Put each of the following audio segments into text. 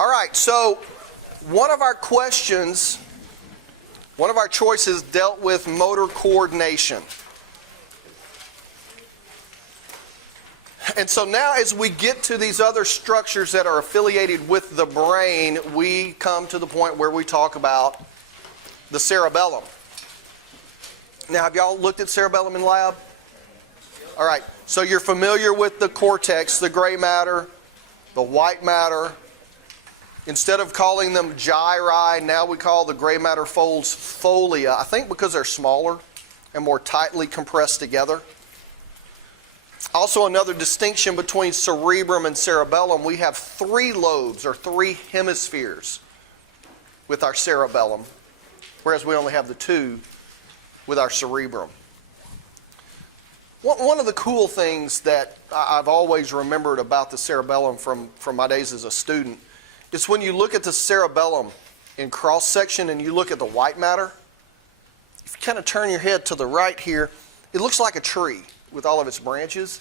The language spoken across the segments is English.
All right, so one of our questions, one of our choices dealt with motor coordination. And so now as we get to these other structures that are affiliated with the brain, we come to the point where we talk about the cerebellum. Now, have y'all looked at cerebellum in lab? All right, so you're familiar with the cortex, the gray matter, the white matter. Instead of calling them gyri, now we call the gray matter folds folia. I think because they're smaller and more tightly compressed together. Also, another distinction between cerebrum and cerebellum, we have 3 lobes or 3 hemispheres with our cerebellum, whereas we only have the 2 with our cerebrum. One of the cool things that I've always remembered about the cerebellum from my days as a student is when you look at the cerebellum in cross-section and you look at the white matter, if you kind of turn your head to the right here, it looks like a tree with all of its branches.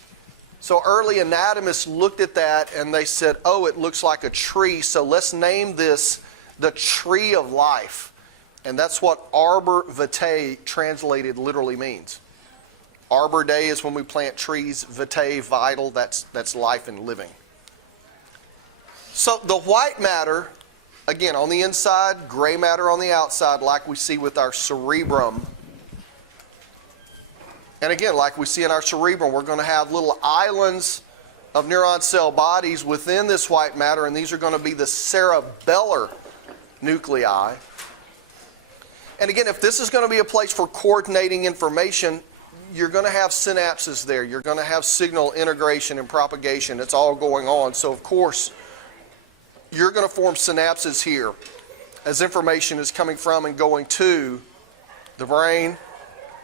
So early anatomists looked at that and they said, oh, it looks like a tree, so let's name this the tree of life. And that's what arbor vitae translated literally means. Arbor Day is when we plant trees, vitae, vital, that's life and living. So the white matter, again, on the inside, gray matter on the outside, like we see with our cerebrum. And again, like we see in our cerebrum, we're going to have little islands of neuron cell bodies within this white matter, and these are going to be the cerebellar nuclei. And again, if this is going to be a place for coordinating information, you're going to have synapses there. You're going to have signal integration and propagation. It's all going on. So, of course, you're going to form synapses here as information is coming from and going to the brain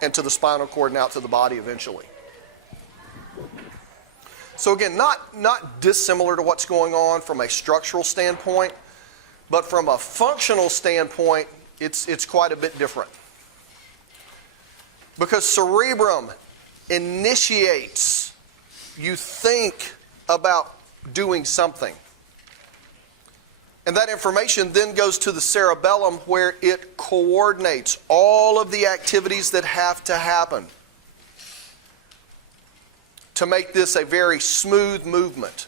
and to the spinal cord and out to the body eventually. So again, not dissimilar to what's going on from a structural standpoint, but from a functional standpoint, it's quite a bit different. Because cerebrum initiates, you think about doing something. And that information then goes to the cerebellum where it coordinates all of the activities that have to happen to make this a very smooth movement,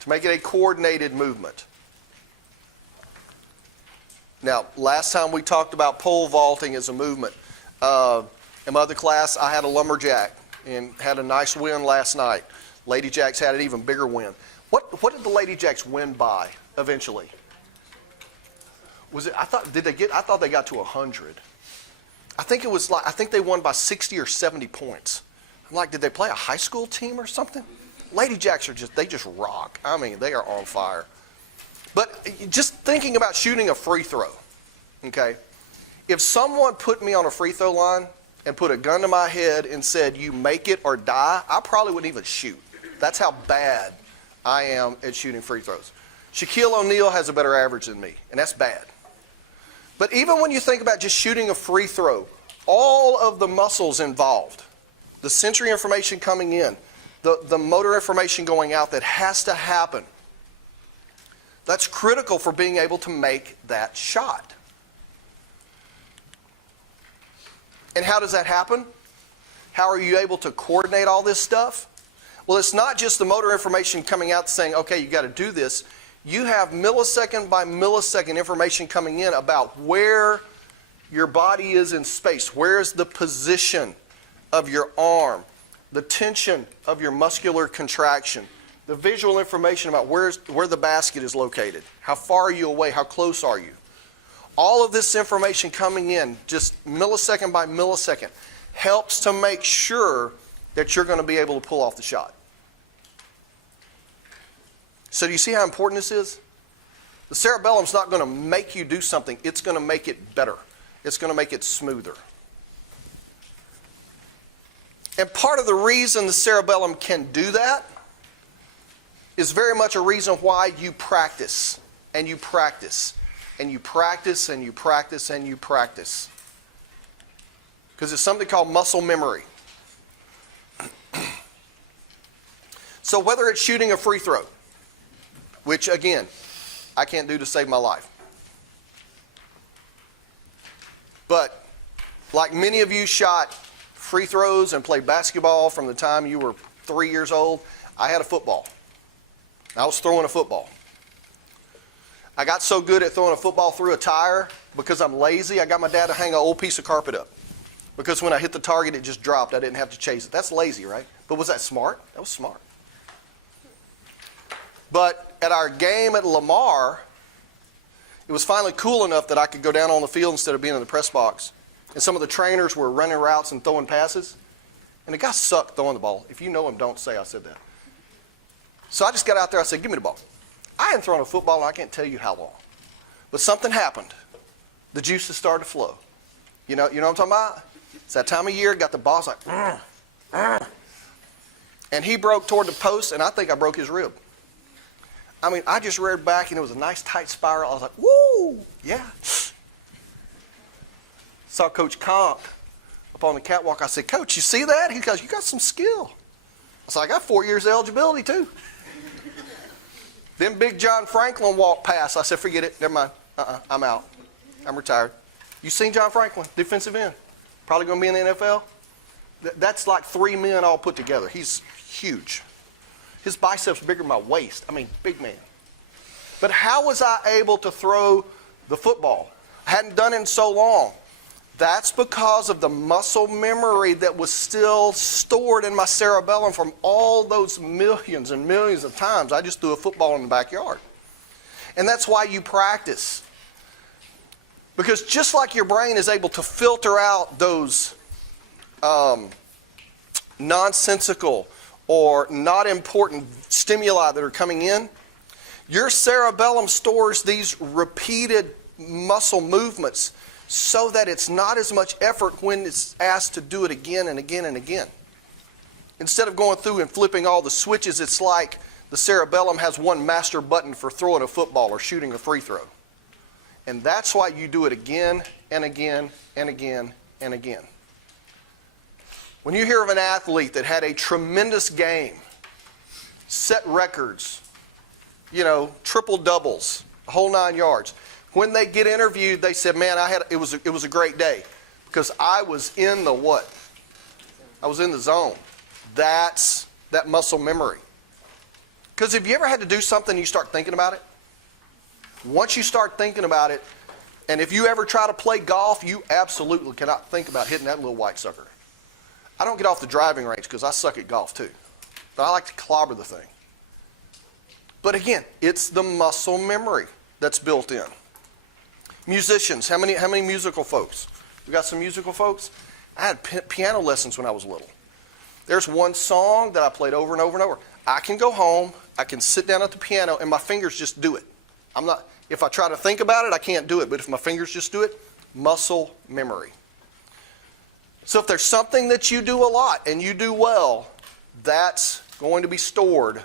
to make it a coordinated movement. Now, last time we talked about pole vaulting as a movement. In my other class, I had a lumberjack and had a nice win last night. Lady Jacks had an even bigger win. What did the Lady Jacks win by eventually? Was it? I thought they got to 100. I think they won by 60 or 70 points. I'm like, did they play a high school team or something? Lady Jacks they just rock. I mean, they are on fire. But just thinking about shooting a free throw, okay? If someone put me on a free throw line and put a gun to my head and said, you make it or die, I probably wouldn't even shoot. That's how bad I am at shooting free throws. Shaquille O'Neal has a better average than me, and that's bad. But even when you think about just shooting a free throw, all of the muscles involved, the sensory information coming in, the motor information going out that has to happen, that's critical for being able to make that shot. And how does that happen? How are you able to coordinate all this stuff? Well, it's not just the motor information coming out saying, okay, you got to do this. You have millisecond by millisecond information coming in about where your body is in space. Where's the position of your arm, the tension of your muscular contraction, the visual information about where the basket is located, how far are you away, how close are you. All of this information coming in just millisecond by millisecond helps to make sure that you're going to be able to pull off the shot. So do you see how important this is? The cerebellum's not going to make you do something. It's going to make it better. It's going to make it smoother. And part of the reason the cerebellum can do that is very much a reason why you practice and you practice and you practice and you practice and you practice. Because it's something called muscle memory. So whether it's shooting a free throw, which again, I can't do to save my life. But like many of you shot free throws and played basketball from the time you were 3 years old, I had a football. I was throwing a football. I got so good at throwing a football through a tire because I'm lazy, I got my dad to hang an old piece of carpet up. Because when I hit the target, it just dropped. I didn't have to chase it. That's lazy, right? But was that smart? That was smart. But at our game at Lamar, it was finally cool enough that I could go down on the field instead of being in the press box. And some of the trainers were running routes and throwing passes. And the guy sucked throwing the ball. If you know him, don't say I said that. So I just got out there. I said, give me the ball. I hadn't thrown a football and I can't tell you how long. But something happened. The juices started to flow. You know what I'm talking about? It's that time of year, got the boss like, and he broke toward the post, and I think I broke his rib. I mean, I just reared back, and it was a nice tight spiral. I was like, woo, yeah. Saw Coach Comp up on the catwalk. I said, Coach, you see that? He goes, you got some skill. I said, I got 4 years of eligibility, too. Then Big John Franklin walked past. I said, forget it. Never mind. I'm out. I'm retired. You seen John Franklin, defensive end? Probably going to be in the NFL. That's like 3 men all put together. He's huge. His biceps bigger than my waist. I mean, big man. But how was I able to throw the football? I hadn't done it in so long. That's because of the muscle memory that was still stored in my cerebellum from all those millions and millions of times I just threw a football in the backyard. And that's why you practice. Because just like your brain is able to filter out those nonsensical or not important stimuli that are coming in, your cerebellum stores these repeated muscle movements so that it's not as much effort when it's asked to do it again and again and again. Instead of going through and flipping all the switches, it's like the cerebellum has one master button for throwing a football or shooting a free throw. And that's why you do it again and again and again and again. When you hear of an athlete that had a tremendous game, set records, triple doubles, the whole 9 yards, when they get interviewed, they said, man, it was a great day because I was in the what? I was in the zone. That's that muscle memory. Because have you ever had to do something and you start thinking about it? Once you start thinking about it, and if you ever try to play golf, you absolutely cannot think about hitting that little white sucker. I don't get off the driving range because I suck at golf too. But I like to clobber the thing. But again, it's the muscle memory that's built in. Musicians, how many musical folks? We got some musical folks? I had piano lessons when I was little. There's one song that I played over and over and over. I can go home, I can sit down at the piano, and my fingers just do it. If I try to think about it, I can't do it. But if my fingers just do it, muscle memory. So if there's something that you do a lot and you do well, that's going to be stored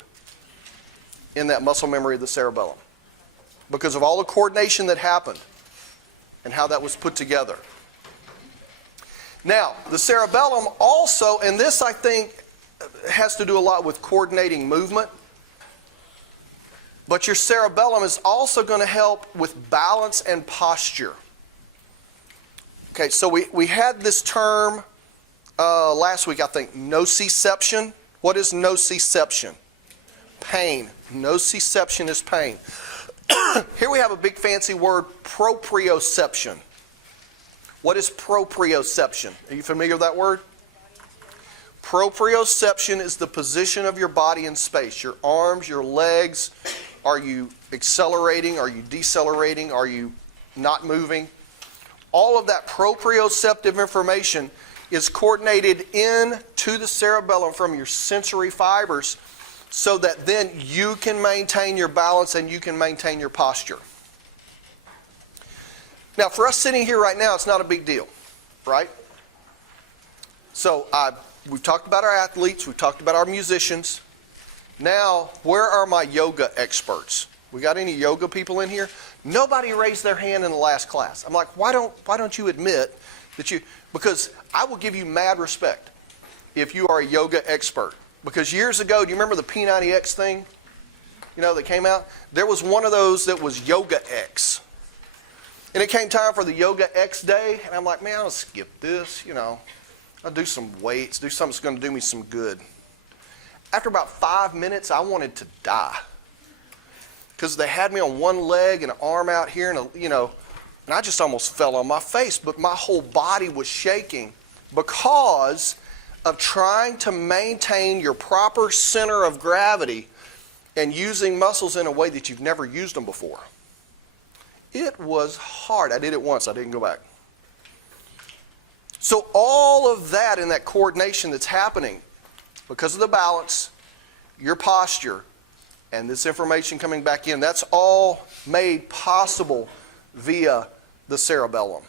in that muscle memory of the cerebellum because of all the coordination that happened and how that was put together. Now, the cerebellum also, and this I think has to do a lot with coordinating movement, but your cerebellum is also going to help with balance and posture. Okay, so we had this term last week, I think, nociception. What is nociception? Pain. Nociception is pain. Here we have a big fancy word, proprioception. What is proprioception? Are you familiar with that word? Proprioception is the position of your body in space. Your arms, your legs. Are you accelerating? Are you decelerating? Are you not moving? All of that proprioceptive information is coordinated into the cerebellum from your sensory fibers so that then you can maintain your balance and you can maintain your posture. Now, for us sitting here right now, it's not a big deal, right? So we've talked about our athletes. We've talked about our musicians. Now, where are my yoga experts? We got any yoga people in here? Nobody raised their hand in the last class. I'm like, why don't you admit that you? Because I will give you mad respect if you are a yoga expert. Because years ago, do you remember the P90X thing? that came out. There was one of those that was Yoga X. And it came time for the Yoga X day, and I'm like, man, I'll skip this, I'll do some weights, do something that's going to do me some good. After about 5 minutes, I wanted to die. Because they had me on one leg and an arm out here, and I just almost fell on my face. But my whole body was shaking because of trying to maintain your proper center of gravity and using muscles in a way that you've never used them before. It was hard. I did it once. I didn't go back. So all of that and that coordination that's happening because of the balance, your posture, and this information coming back in, that's all made possible via the cerebellum.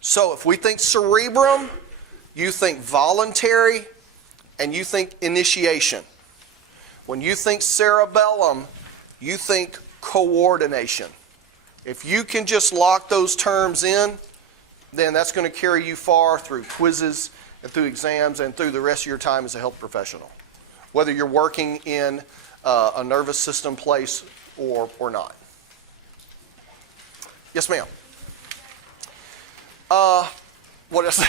So if we think cerebrum, you think voluntary, and you think initiation. When you think cerebellum, you think coordination. If you can just lock those terms in, then that's going to carry you far through quizzes and through exams and through the rest of your time as a health professional, whether you're working in a nervous system place or not. Yes, ma'am. What did I say?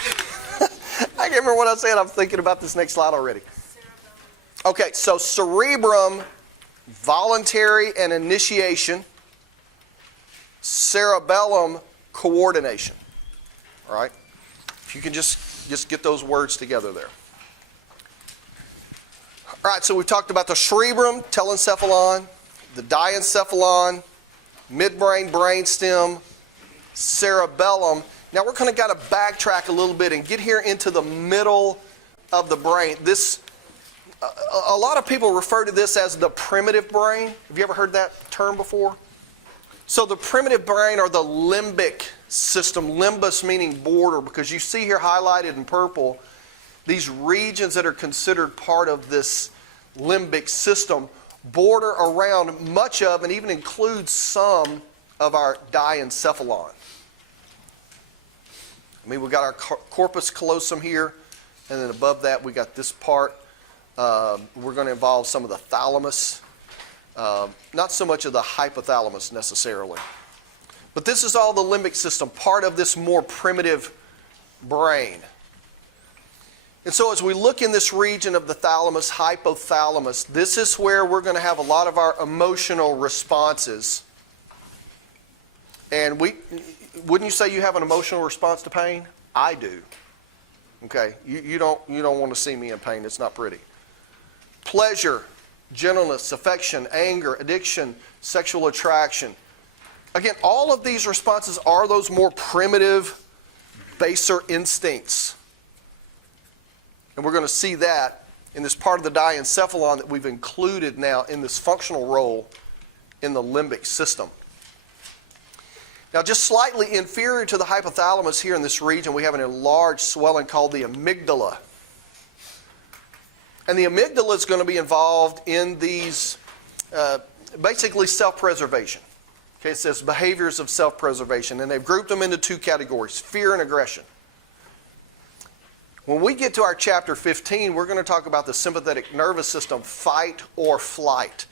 I can't remember what I said. I'm thinking about this next slide already. Okay, so cerebrum, voluntary and initiation. Cerebellum, coordination. All right? If you can just get those words together there. All right, so we've talked about the cerebrum, telencephalon, the diencephalon, midbrain, brainstem, cerebellum. Now we're going to got to backtrack a little bit and get here into the middle of the brain. A lot of people refer to this as the primitive brain. Have you ever heard that term before? So the primitive brain or the limbic system, limbus meaning border, because you see here highlighted in purple, these regions that are considered part of this limbic system border around much of and even include some of our diencephalon. We've got our corpus callosum here, and then above that we got this part. We're going to involve some of the thalamus, not so much of the hypothalamus necessarily. But this is all the limbic system, part of this more primitive brain. And so as we look in this region of the thalamus, hypothalamus, this is where we're going to have a lot of our emotional responses. And wouldn't you say you have an emotional response to pain? I do. Okay, you don't want to see me in pain. It's not pretty. Pleasure, gentleness, affection, anger, addiction, sexual attraction. Again, all of these responses are those more primitive, baser instincts. And we're going to see that in this part of the diencephalon that we've included now in this functional role in the limbic system. Now, just slightly inferior to the hypothalamus here in this region, we have an enlarged swelling called the amygdala. And the amygdala is going to be involved in these, basically self-preservation. Okay, it says behaviors of self-preservation, and they've grouped them into two categories, fear and aggression. When we get to our chapter 15, we're going to talk about the sympathetic nervous system, fight or flight.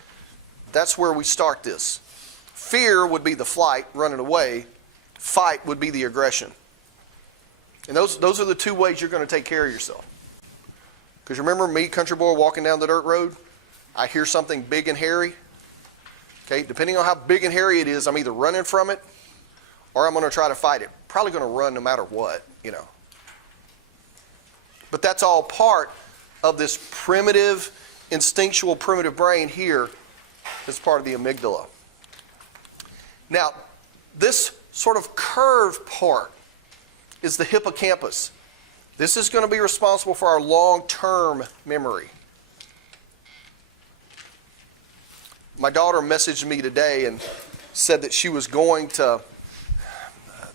That's where we start this. Fear would be the flight, running away. Fight would be the aggression. And those are the two ways you're going to take care of yourself. Because remember me, country boy, walking down the dirt road? I hear something big and hairy. Okay, depending on how big and hairy it is, I'm either running from it or I'm going to try to fight it. Probably going to run no matter what, But that's all part of this primitive, instinctual primitive brain here as part of the amygdala. Now, this sort of curved part is the hippocampus. This is going to be responsible for our long-term memory. My daughter messaged me today and said that she was going to,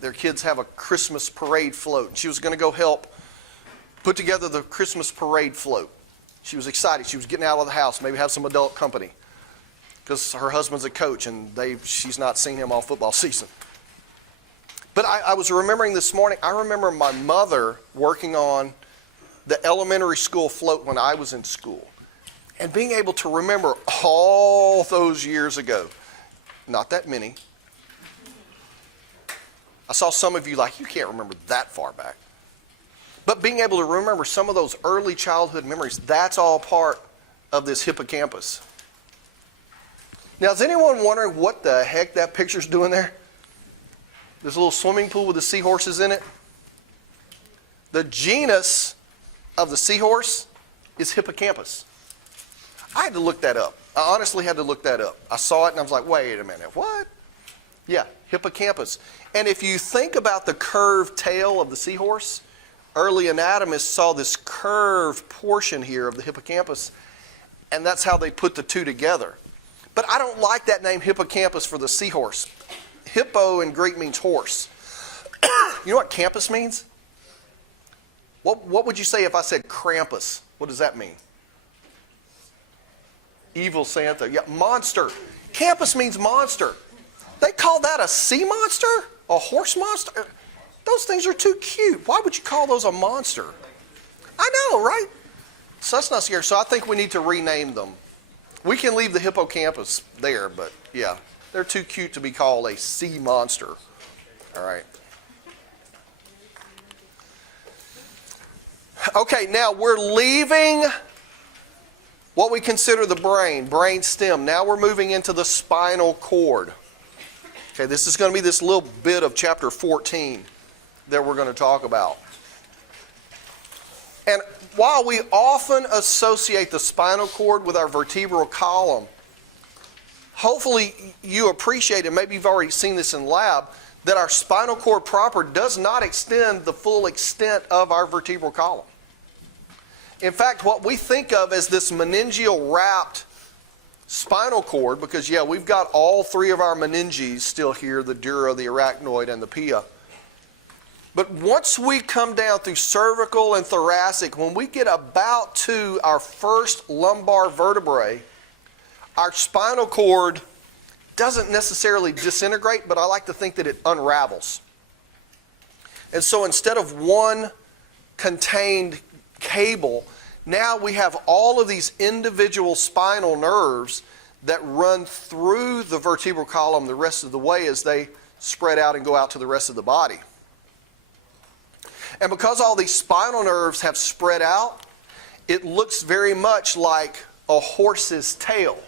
their kids have a Christmas parade float. She was going to go help put together the Christmas parade float. She was excited. She was getting out of the house, maybe have some adult company. Because her husband's a coach and she's not seen him all football season. But I was remembering this morning, I remember my mother working on the elementary school float when I was in school. And being able to remember all those years ago, not that many. I saw some of you like, you can't remember that far back. But being able to remember some of those early childhood memories, that's all part of this hippocampus. Now, is anyone wondering what the heck that picture's doing there? There's a little swimming pool with the seahorses in it. The genus of the seahorse is hippocampus. I had to look that up. I honestly had to look that up. I saw it and I was like, wait a minute, what? Yeah, hippocampus. And if you think about the curved tail of the seahorse, early anatomists saw this curved portion here of the hippocampus, and that's how they put the two together. But I don't like that name hippocampus for the seahorse. Hippo in Greek means horse. You know what campus means? What would you say if I said Krampus? What does that mean? Evil Santa. Yeah, monster. Campus means monster. They call that a sea monster? A horse monster? Those things are too cute. Why would you call those a monster? I know, right? So that's not scary. So I think we need to rename them. We can leave the hippocampus there, but yeah, they're too cute to be called a sea monster. All right. Okay, now we're leaving what we consider the brain stem. Now we're moving into the spinal cord. Okay, this is going to be this little bit of chapter 14 that we're going to talk about. And while we often associate the spinal cord with our vertebral column, hopefully you appreciate, and maybe you've already seen this in lab, that our spinal cord proper does not extend the full extent of our vertebral column. In fact, what we think of as this meningeal wrapped spinal cord, because yeah, we've got all three of our meninges still here, the dura, the arachnoid, and the pia. But once we come down through cervical and thoracic, when we get about to our first lumbar vertebrae, our spinal cord doesn't necessarily disintegrate, but I like to think that it unravels. And so instead of one contained cable, now we have all of these individual spinal nerves that run through the vertebral column the rest of the way as they spread out and go out to the rest of the body. And because all these spinal nerves have spread out, it looks very much like a horse's tail.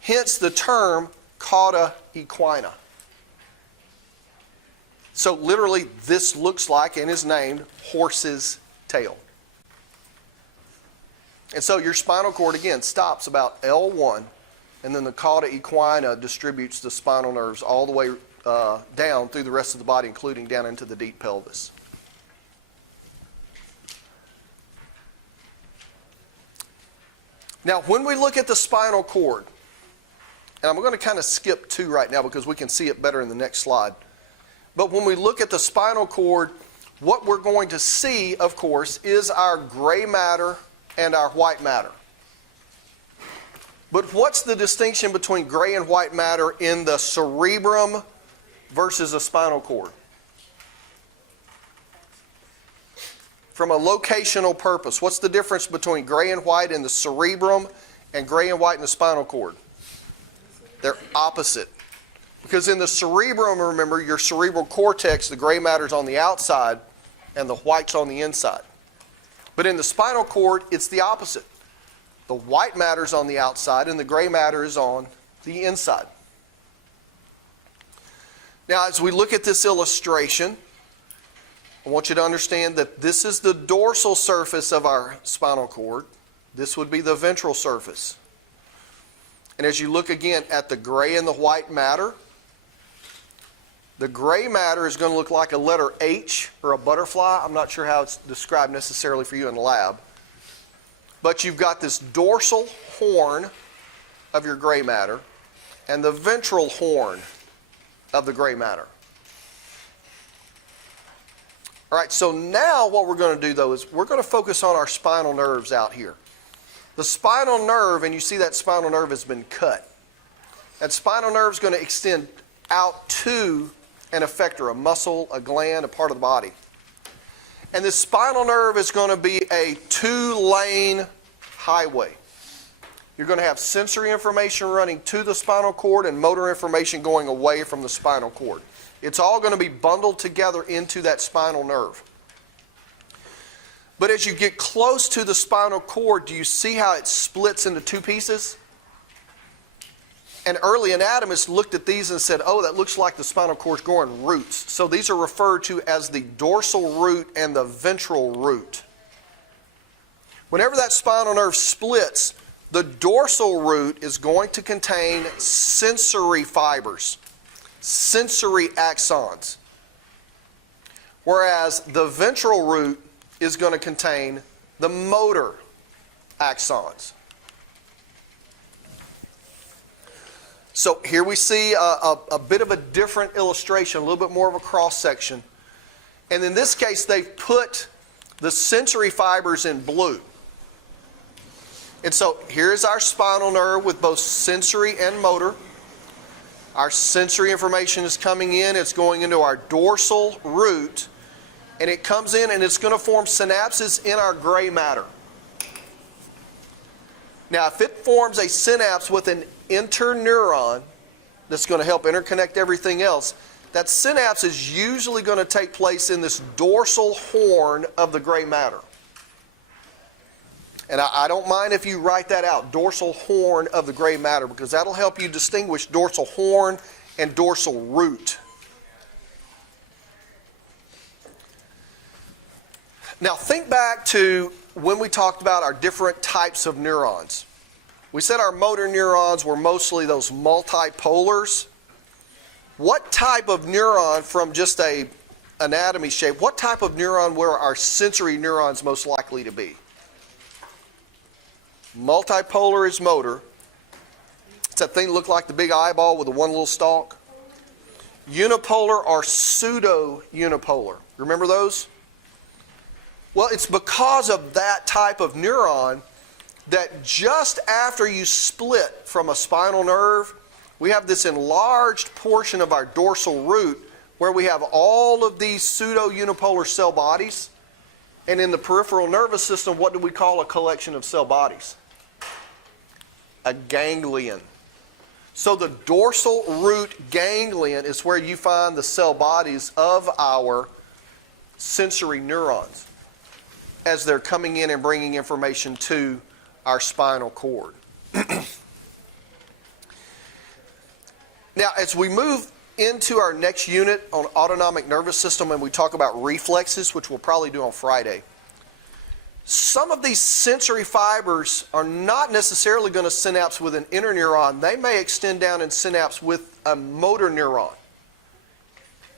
Hence the term cauda equina. So literally this looks like and is named horse's tail. And so your spinal cord again stops about L1, and then the cauda equina distributes the spinal nerves all the way down through the rest of the body, including down into the deep pelvis. Now, when we look at the spinal cord, and I'm going to kind of skip 2 right now because we can see it better in the next slide. But when we look at the spinal cord, what we're going to see, of course, is our gray matter and our white matter. But what's the distinction between gray and white matter in the cerebrum versus a spinal cord? From a locational purpose, what's the difference between gray and white in the cerebrum and gray and white in the spinal cord? They're opposite. Because in the cerebrum, remember, your cerebral cortex, the gray matter's on the outside and the white's on the inside. But in the spinal cord, it's the opposite. The white matter's on the outside and the gray matter is on the inside. Now, as we look at this illustration, I want you to understand that this is the dorsal surface of our spinal cord. This would be the ventral surface. And as you look again at the gray and the white matter, the gray matter is going to look like a letter H or a butterfly. I'm not sure how it's described necessarily for you in the lab. But you've got this dorsal horn of your gray matter and the ventral horn of the gray matter. All right, so now what we're going to do, though, is we're going to focus on our spinal nerves out here. The spinal nerve, and you see that spinal nerve has been cut. That spinal nerve is going to extend out to an effector, a muscle, a gland, a part of the body. And this spinal nerve is going to be a 2-lane highway. You're going to have sensory information running to the spinal cord and motor information going away from the spinal cord. It's all going to be bundled together into that spinal nerve. But as you get close to the spinal cord, do you see how it splits into two pieces? And early anatomists looked at these and said, oh, that looks like the spinal cord's growing roots. So these are referred to as the dorsal root and the ventral root. Whenever that spinal nerve splits, the dorsal root is going to contain sensory fibers, sensory axons, whereas the ventral root is going to contain the motor axons. So here we see a bit of a different illustration, a little bit more of a cross-section. And in this case, they've put the sensory fibers in blue. And so here's our spinal nerve with both sensory and motor. Our sensory information is coming in. It's going into our dorsal root. And it comes in and it's going to form synapses in our gray matter. Now, if it forms a synapse with an interneuron that's going to help interconnect everything else, that synapse is usually going to take place in this dorsal horn of the gray matter. And I don't mind if you write that out, dorsal horn of the gray matter, because that'll help you distinguish dorsal horn and dorsal root. Now think back to when we talked about our different types of neurons. We said our motor neurons were mostly those multipolars. What type of neuron from just a anatomy shape, what type of neuron were our sensory neurons most likely to be? Multipolar is motor. It's that thing that looked like the big eyeball with the one little stalk. Unipolar or pseudo-unipolar. Remember those? Well, it's because of that type of neuron that just after you split from a spinal nerve, we have this enlarged portion of our dorsal root where we have all of these pseudo-unipolar cell bodies. And in the peripheral nervous system, what do we call a collection of cell bodies? A ganglion. So the dorsal root ganglion is where you find the cell bodies of our sensory neurons as they're coming in and bringing information to our spinal cord. Now, as we move into our next unit on autonomic nervous system and we talk about reflexes, which we'll probably do on Friday, some of these sensory fibers are not necessarily going to synapse with an interneuron. They may extend down and synapse with a motor neuron.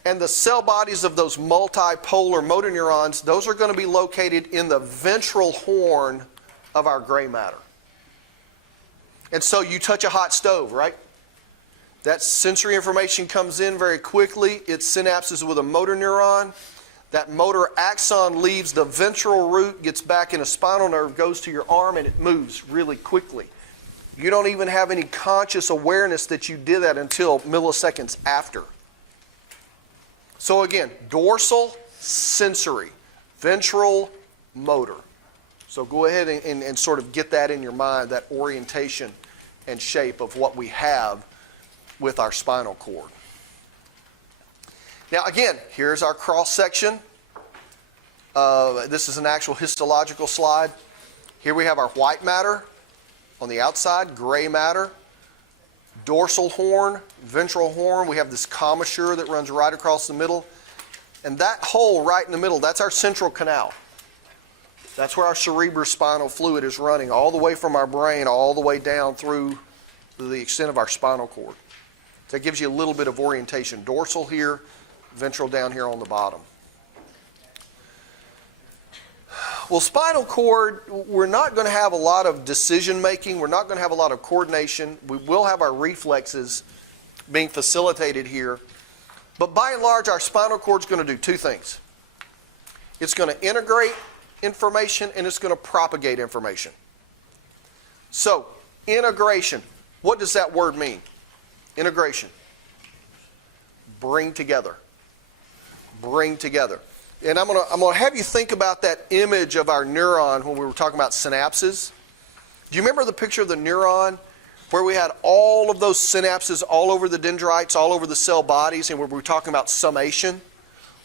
And the cell bodies of those multipolar motor neurons, those are going to be located in the ventral horn of our gray matter. And so you touch a hot stove, right? That sensory information comes in very quickly. It synapses with a motor neuron. That motor axon leaves the ventral root, gets back in a spinal nerve, goes to your arm, and it moves really quickly. You don't even have any conscious awareness that you did that until milliseconds after. So again, dorsal, sensory, ventral, motor. So go ahead and sort of get that in your mind, that orientation and shape of what we have with our spinal cord. Now again, here's our cross-section. This is an actual histological slide. Here we have our white matter on the outside, gray matter, dorsal horn, ventral horn. We have this commissure that runs right across the middle. And that hole right in the middle, that's our central canal. That's where our cerebrospinal fluid is running all the way from our brain all the way down through the extent of our spinal cord. So that gives you a little bit of orientation. Dorsal here, ventral down here on the bottom. Well, spinal cord, we're not going to have a lot of decision making. We're not going to have a lot of coordination. We will have our reflexes being facilitated here. But by and large, our spinal cord is going to do two things. It's going to integrate information and it's going to propagate information. So, integration. What does that word mean? Integration. Bring together. Bring together. And I'm going to have you think about that image of our neuron when we were talking about synapses. Do you remember the picture of the neuron where we had all of those synapses all over the dendrites, all over the cell bodies, and where we were talking about summation?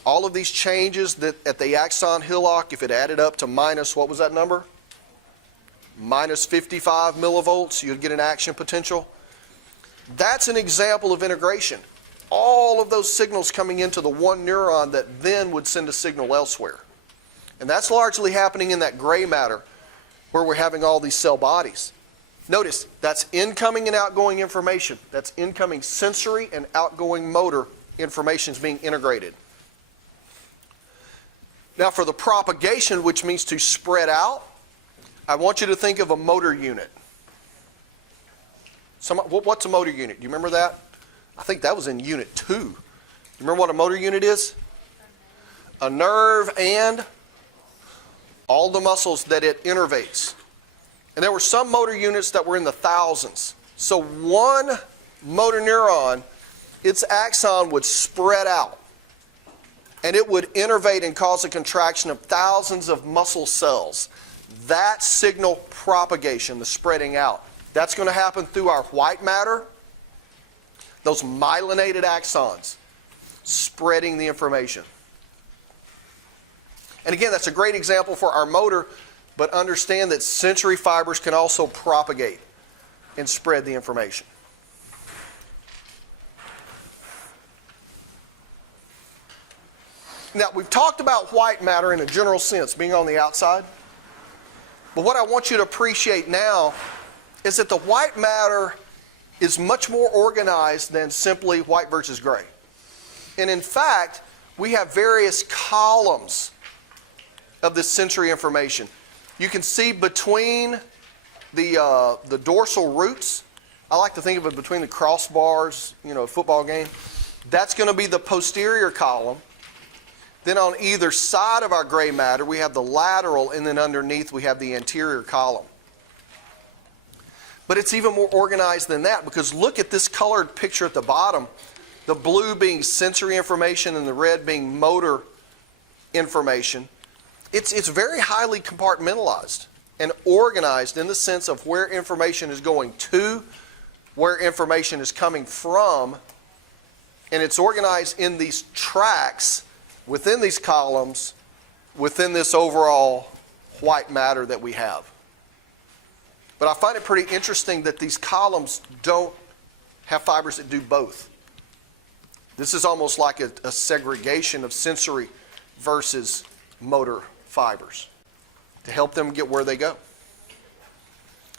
All of these changes that at the axon hillock, if it added up to minus, what was that number? Minus 55 millivolts, you'd get an action potential. That's an example of integration. All of those signals coming into the one neuron that then would send a signal elsewhere. And that's largely happening in that gray matter where we're having all these cell bodies. Notice, that's incoming and outgoing information. That's incoming sensory and outgoing motor information is being integrated. Now for the propagation, which means to spread out, I want you to think of a motor unit. What's a motor unit? Do you remember that? I think that was in Unit 2. You remember what a motor unit is? A nerve and all the muscles that it innervates. And there were some motor units that were in the thousands. So one motor neuron, its axon would spread out. And it would innervate and cause a contraction of thousands of muscle cells. That signal propagation, the spreading out, that's going to happen through our white matter, those myelinated axons, spreading the information. And again, that's a great example for our motor, but understand that sensory fibers can also propagate and spread the information. Now, we've talked about white matter in a general sense, being on the outside. But what I want you to appreciate now is that the white matter is much more organized than simply white versus gray. And in fact, we have various columns of this sensory information. You can see between the dorsal roots, I like to think of it between the crossbars, a football game. That's going to be the posterior column. Then on either side of our gray matter, we have the lateral, and then underneath we have the anterior column. But it's even more organized than that, because look at this colored picture at the bottom, the blue being sensory information and the red being motor information. It's very highly compartmentalized and organized in the sense of where information is going to, where information is coming from, and it's organized in these tracts within these columns, within this overall white matter that we have. But I find it pretty interesting that these columns don't have fibers that do both. This is almost like a segregation of sensory versus motor fibers to help them get where they go.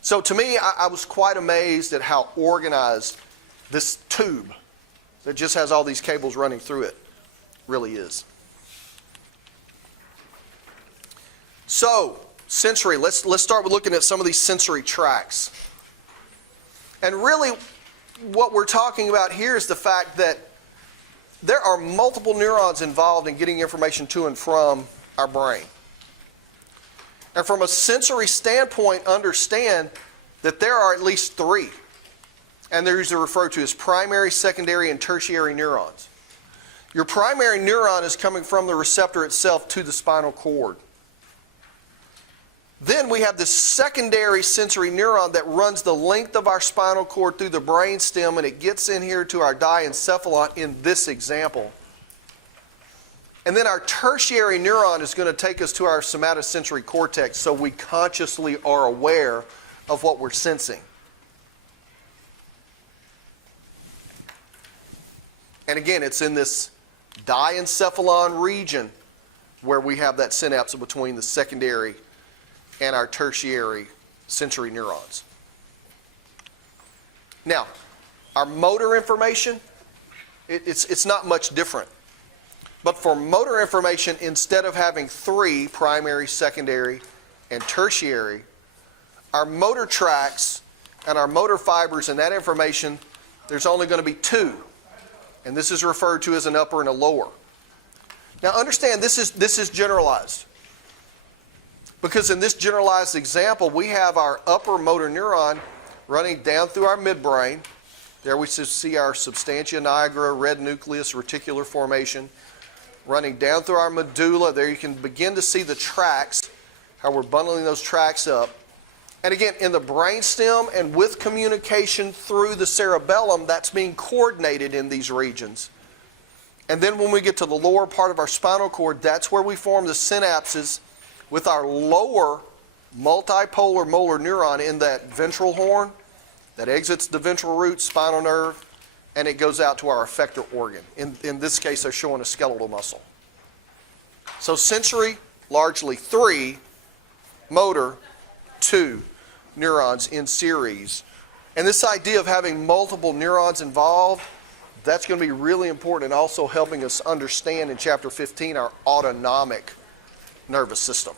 So to me, I was quite amazed at how organized this tube that just has all these cables running through it really is. So, sensory, let's start with looking at some of these sensory tracts. And really, what we're talking about here is the fact that there are multiple neurons involved in getting information to and from our brain. And from a sensory standpoint, understand that there are at least three. And they're usually referred to as primary, secondary, and tertiary neurons. Your primary neuron is coming from the receptor itself to the spinal cord. Then we have this secondary sensory neuron that runs the length of our spinal cord through the brain stem, and it gets in here to our diencephalon in this example. And then our tertiary neuron is going to take us to our somatosensory cortex, so we consciously are aware of what we're sensing. And again, it's in this diencephalon region where we have that synapse between the secondary and our tertiary sensory neurons. Now, our motor information, it's not much different. But for motor information, instead of having three, primary, secondary, and tertiary, our motor tracts and our motor fibers and that information, there's only going to be two. And this is referred to as an upper and a lower. Now understand, this is generalized. Because in this generalized example, we have our upper motor neuron running down through our midbrain. There we see our substantia nigra, red nucleus, reticular formation. Running down through our medulla, there you can begin to see the tracts, how we're bundling those tracts up. And again, in the brainstem and with communication through the cerebellum, that's being coordinated in these regions. And then when we get to the lower part of our spinal cord, that's where we form the synapses with our lower multipolar molar neuron in that ventral horn that exits the ventral root spinal nerve, and it goes out to our effector organ. In this case, they're showing a skeletal muscle. So sensory, largely 3, motor, 2 neurons in series. And this idea of having multiple neurons involved, that's going to be really important and also helping us understand in chapter 15 our autonomic nervous system.